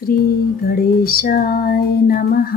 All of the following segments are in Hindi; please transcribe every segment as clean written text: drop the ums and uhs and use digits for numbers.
श्री गणेशाय नमः।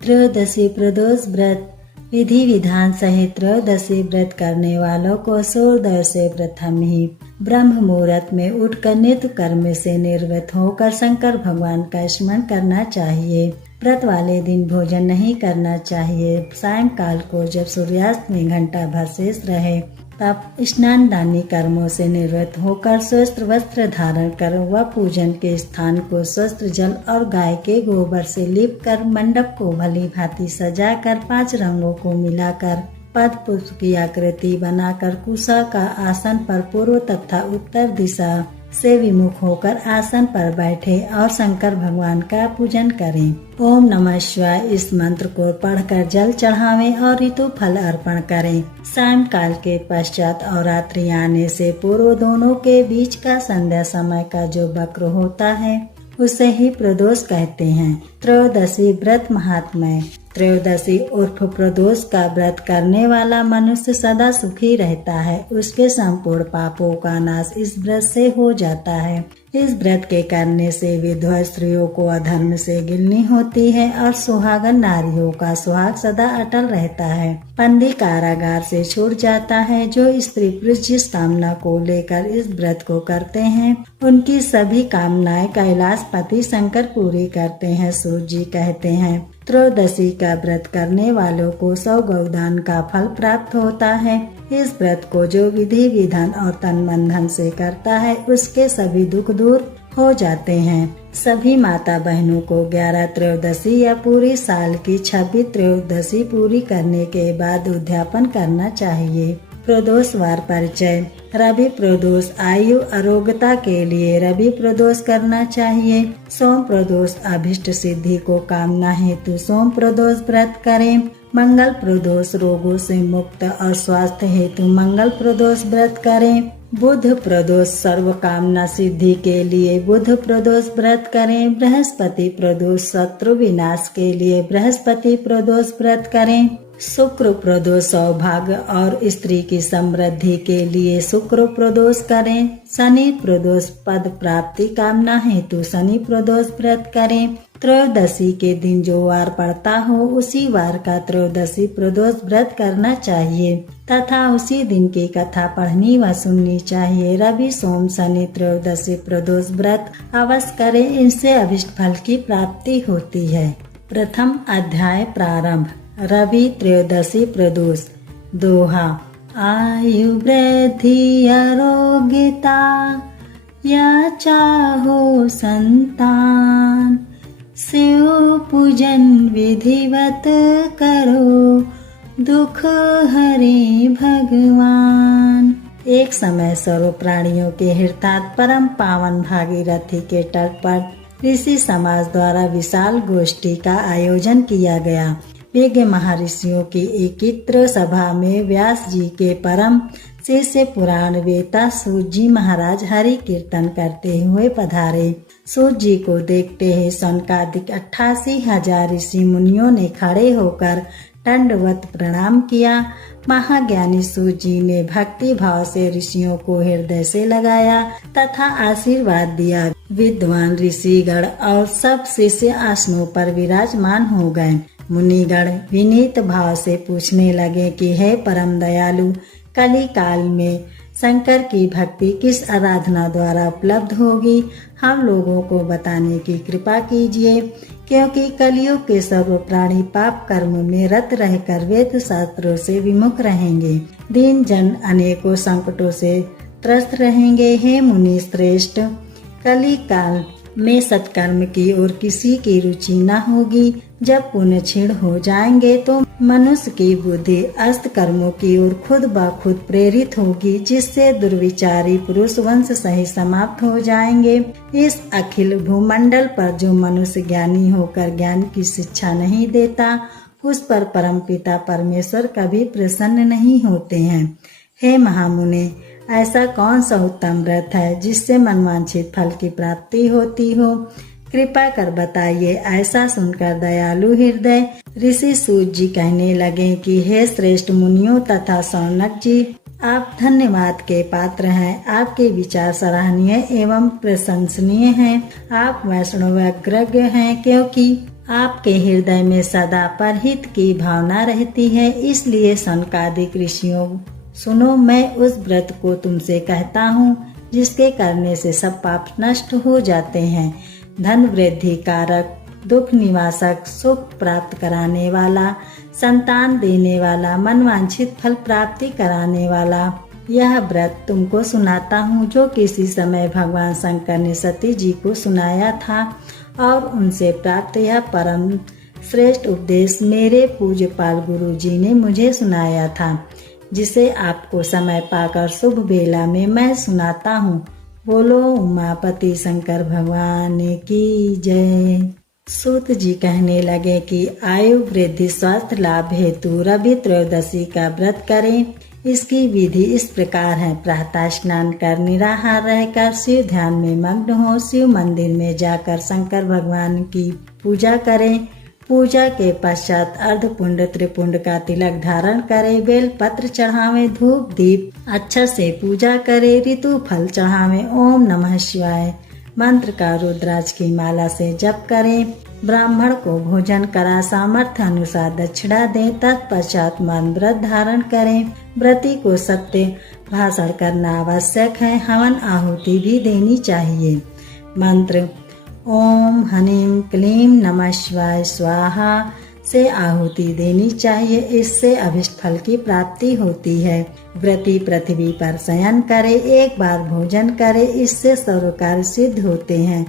त्रयोदशी प्रदोष व्रत विधि विधान सहित त्रयोदशी व्रत करने वालों को सूर्योदय से प्रथम ही ब्रह्म मुहूर्त में उठकर नित्य कर्म से निर्वृत्त होकर शंकर भगवान का स्मरण करना चाहिए। व्रत वाले दिन भोजन नहीं करना चाहिए। सायंकाल को जब सूर्यास्त में घंटा भर शेष रहे तब स्नान दानी कर्मों से निवृत्त होकर स्वस्थ वस्त्र धारण कर व पूजन के स्थान को स्वस्थ जल और गाय के गोबर से लीप कर मंडप को भली भांति सजाकर 5 रंगों को मिलाकर पद पुष्प की आकृति बनाकर कुशा का आसन पर पूर्व तथा उत्तर दिशा से विमुख होकर आसन पर बैठे और शंकर भगवान का पूजन करें। ओम नमः शिवाय इस मंत्र को पढ़कर जल चढ़ावें और ऋतु फल अर्पण करें। सायंकाल के पश्चात और रात्रि आने से पूर्व दोनों के बीच का संध्या समय का जो वक्र होता है उसे ही प्रदोष कहते हैं। त्रयोदशी व्रत महात्म्य। त्रयोदशी उर्फ प्रदोष का व्रत करने वाला मनुष्य सदा सुखी रहता है। उसके संपूर्ण पापों का नाश इस व्रत से हो जाता है। इस व्रत के करने से विधवा स्त्रियों को अधर्म से गिलनी होती है और सुहागन नारियों का सुहाग सदा अटल रहता है। बंदी कारागार से छूट जाता है। जो स्त्री पुरुष जिस कामना को लेकर इस व्रत को करते हैं उनकी सभी कामनाएं कैलाशपति शंकर पूरी करते हैं। सूर्य जी कहते हैं, त्रयोदशी का व्रत करने वालों को 100 गौदान का फल प्राप्त होता है। इस व्रत को जो विधि विधान और तन मन धन से करता है उसके सभी दुख दूर हो जाते हैं। सभी माता बहनों को 11 त्रयोदशी या पूरी साल की 26 त्रयोदशी पूरी करने के बाद उद्यापन करना चाहिए। प्रदोष वार परिचय। रवि प्रदोष आयु आरोग्यता के लिए रवि प्रदोष करना चाहिए। सोम प्रदोष अभिष्ट सिद्धि को कामना हेतु सोम प्रदोष व्रत करें। मंगल प्रदोष रोगों से मुक्त और स्वास्थ्य हेतु मंगल प्रदोष व्रत करें। बुध प्रदोष सर्व कामना सिद्धि के लिए बुध प्रदोष व्रत करें। बृहस्पति प्रदोष शत्रु विनाश के लिए बृहस्पति प्रदोष व्रत करें। शुक्र प्रदोष सौभाग्य और स्त्री की समृद्धि के लिए शुक्र प्रदोष करें। शनि प्रदोष पद प्राप्ति कामना हेतु शनि प्रदोष व्रत करें। त्रयोदशी के दिन जो वार पड़ता हो उसी वार का त्रयोदशी प्रदोष व्रत करना चाहिए तथा उसी दिन की कथा पढ़नी व सुननी चाहिए। रवि सोम शनि त्रयोदशी प्रदोष व्रत अवश्य करें। इनसे अभिष्ट फल की प्राप्ति होती है। प्रथम अध्याय प्रारंभ। रवि त्रयोदशी प्रदोष। दोहा। आयु वृद्धि आरोग्यता या चाहो संतान, शिव पूजन विधिवत करो, दुख हरे भगवान। एक समय सर्व प्राणियों के हितार्थ परम पावन भागीरथी के तट पर ऋषि समाज द्वारा विशाल गोष्ठी का आयोजन किया गया। विज्ञ महर्षियों की एकत्र सभा में व्यास जी के परम शिष्य पुराण वेता सूत जी महाराज हरि कीर्तन करते हुए पधारे। सूत जी को देखते ही सनकादिक 88,000 ऋषि मुनियों ने खड़े होकर दंडवत प्रणाम किया। महाज्ञानी सूत जी ने भक्ति भाव से ऋषियों को हृदय से लगाया तथा आशीर्वाद दिया। विद्वान ऋषिगण और सब शिष्य आसनों पर विराजमान हो गए। मुनिगण विनीत भाव से पूछने लगे कि हे परम दयालु, कली काल में शंकर की भक्ति किस आराधना द्वारा उपलब्ध होगी, हम लोगों को बताने की कृपा कीजिए, क्योंकि कलियुग के सर्व प्राणी पाप कर्म में रत रहकर वेद शास्त्रों से विमुख रहेंगे। दीन जन अनेकों संकटों से त्रस्त रहेंगे। हे मुनि श्रेष्ठ, कली काल में सत्कर्म की ओर किसी की रुचि न होगी। जब पुण्य क्षीण हो जाएंगे तो मनुष्य की बुद्धि अस्त कर्मों की ओर खुद ब खुद प्रेरित होगी, जिससे दुर्विचारी पुरुष वंश सही समाप्त हो जाएंगे। इस अखिल भूमंडल पर जो मनुष्य ज्ञानी होकर ज्ञान की शिक्षा नहीं देता उस पर परमपिता परमेश्वर कभी प्रसन्न नहीं होते हैं। हे महामुने, ऐसा कौन सा उत्तम व्रत है जिससे मनवांछित फल की प्राप्ति होती हो? कृपा कर बताइए। ऐसा सुनकर दयालु हृदय ऋषि सूत जी कहने लगे कि हे श्रेष्ठ मुनियों तथा शौनक जी, आप धन्यवाद के पात्र हैं। आपके विचार सराहनीय एवं प्रशंसनीय हैं। आप वैष्णवज्ञ हैं, क्योंकि आपके हृदय में सदा परहित की भावना रहती है। इसलिए सनकादिक ऋषियों, सुनो, मैं उस व्रत को तुमसे कहता हूँ जिसके करने से सब पाप नष्ट हो जाते हैं। धन वृद्धि कारक, दुख निवासक, सुख प्राप्त कराने वाला, संतान देने वाला, मनवांछित फल प्राप्ति कराने वाला यह व्रत तुमको सुनाता हूँ, जो किसी समय भगवान शंकर ने सती जी को सुनाया था और उनसे प्राप्त यह परम श्रेष्ठ उपदेश मेरे पूज्यपाल गुरु जी ने मुझे सुनाया था, जिसे आपको समय पाकर शुभ बेला में मैं सुनाता हूँ। बोलो उमापति शंकर भगवान की जय। सूत जी कहने लगे कि आयु वृद्धि स्वास्थ्य लाभ हेतु रवि त्रयोदशी का व्रत करें। इसकी विधि इस प्रकार है। प्रातः स्नान कर निराहार रहकर शिव ध्यान में मग्न हो, शिव मंदिर में जाकर शंकर भगवान की पूजा करें। पूजा के पश्चात अर्धपुंड त्रिपुंड का तिलक धारण करे, बेल पत्र चढ़ावे, धूप दीप अच्छा से पूजा करे, ऋतु फल चढ़ावे, ओम नमः शिवाय मंत्र का रुद्राक्ष की माला से जप करें। ब्राह्मण को भोजन करा सामर्थ्य अनुसार दक्षिणा दें। तत्पश्चात मन व्रत धारण करें। व्रती को सत्य भाषण करना आवश्यक है। हवन आहुति भी देनी चाहिए। मंत्र ओम हनीम क्लीम नमः शिवाय स्वाहा से आहुति देनी चाहिए। इससे अभिष्ट फल की प्राप्ति होती है। व्रती पृथ्वी पर शयन करे, एक बार भोजन करे, इससे सर्व कार्य सिद्ध होते हैं।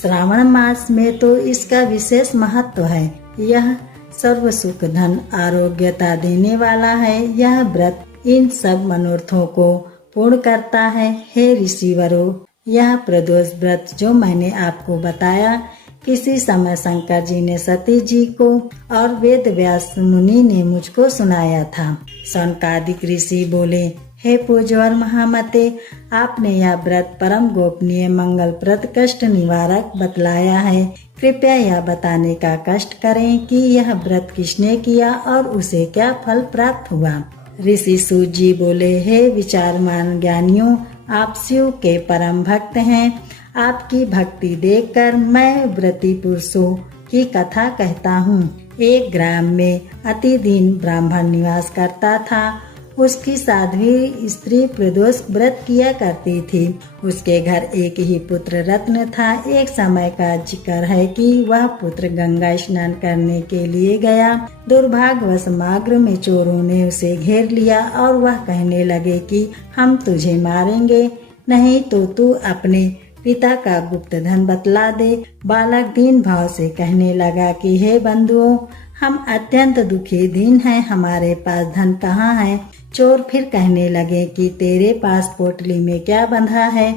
श्रावण मास में तो इसका विशेष महत्व है। यह सर्व सुख धन आरोग्यता देने वाला है। यह व्रत इन सब मनोरथों को पूर्ण करता है। हे ऋषिवरों, यह प्रदोष व्रत जो मैंने आपको बताया, किसी समय शंकर जी ने सती जी को और वेद व्यास मुनि ने मुझको सुनाया था। सनकादिक ऋषि बोले, हे पूज्यवर महामते, आपने यह व्रत परम गोपनीय मंगलप्रद कष्ट निवारक बतलाया है। कृपया यह बताने का कष्ट करें कि यह व्रत किसने किया और उसे क्या फल प्राप्त हुआ। ऋषि सूत जी बोले, हे विचारमान ज्ञानियों, आप शिव के परम भक्त हैं। आपकी भक्ति देखकर मैं व्रती पुरुषों की कथा कहता हूँ। एक ग्राम में अति दीन ब्राह्मण निवास करता था। उसकी साध्वी स्त्री प्रदोष व्रत किया करती थी। उसके घर एक ही पुत्र रत्न था। एक समय का जिक्र है कि वह पुत्र गंगा स्नान करने के लिए गया। दुर्भाग्यवश मार्ग में चोरों ने उसे घेर लिया और वह कहने लगे कि हम तुझे मारेंगे, नहीं तो तू अपने पिता का गुप्त धन बतला दे। बालक दीन भाव से कहने लगा कि हे बंधुओं, हम अत्यंत दुखी दीन हैं, हमारे पास धन कहाँ है। चोर फिर कहने लगे कि तेरे पास पोटली में क्या बंधा है।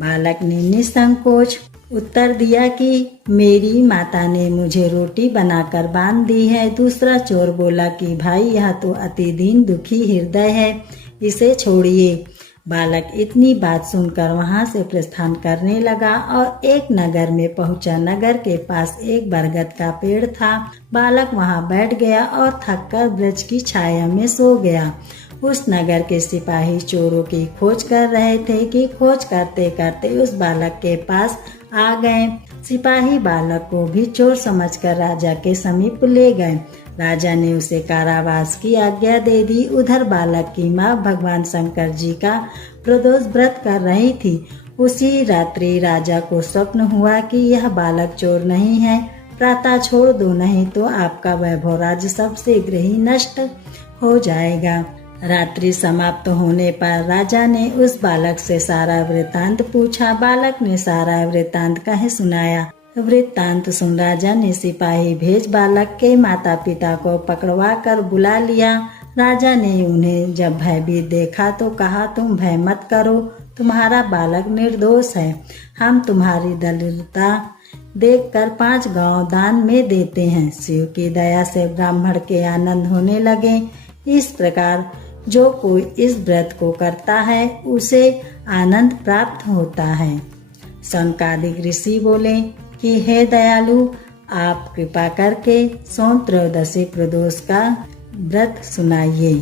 बालक ने निसंकोच उत्तर दिया कि मेरी माता ने मुझे रोटी बनाकर बांध दी है। दूसरा चोर बोला कि भाई, यह तो अति दीन दुखी हृदय है, इसे छोड़िए। बालक इतनी बात सुनकर वहां से प्रस्थान करने लगा और एक नगर में पहुंचा। नगर के पास एक बरगद का पेड़ था। बालक वहां बैठ गया और थककर वृक्ष की छाया में सो गया। उस नगर के सिपाही चोरों की खोज कर रहे थे कि खोज करते करते उस बालक के पास आ गए। सिपाही बालक को भी चोर समझकर राजा के समीप ले गए। राजा ने उसे कारावास की आज्ञा दे दी। उधर बालक की माँ भगवान शंकर जी का प्रदोष व्रत कर रही थी। उसी रात्रि राजा को स्वप्न हुआ कि यह बालक चोर नहीं है, प्रातः छोड़ दो, नहीं तो आपका वैभव राज्य सब शीघ्र ही नष्ट हो जाएगा। रात्रि समाप्त होने पर राजा ने उस बालक से सारा वृत्तांत पूछा। बालक ने सारा वृत्तांत कहे सुनाया। वृत्तांत सुन राजा ने सिपाही भेज बालक के माता पिता को पकड़वा कर बुला लिया। राजा ने उन्हें जब भयभीत देखा तो कहा, तुम भय मत करो, तुम्हारा बालक निर्दोष है। हम तुम्हारी दरिद्रता देखकर 5 गांव दान में देते हैं। शिव की दया से ब्राह्मण के आनंद होने लगे। इस प्रकार जो कोई इस व्रत को करता है उसे आनंद प्राप्त होता है। सनकादिक ऋषि बोले कि हे दयालु, आप कृपा करके सोम त्रयोदशी प्रदोष का व्रत सुनाइए।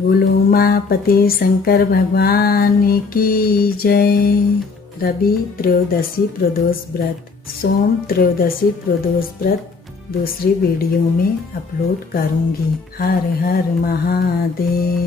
बोलो उमापति शंकर भगवान की जय। रवि त्रयोदशी प्रदोष व्रत, सोम त्रयोदशी प्रदोष व्रत दूसरी वीडियो में अपलोड करूंगी। हर हर महादेव।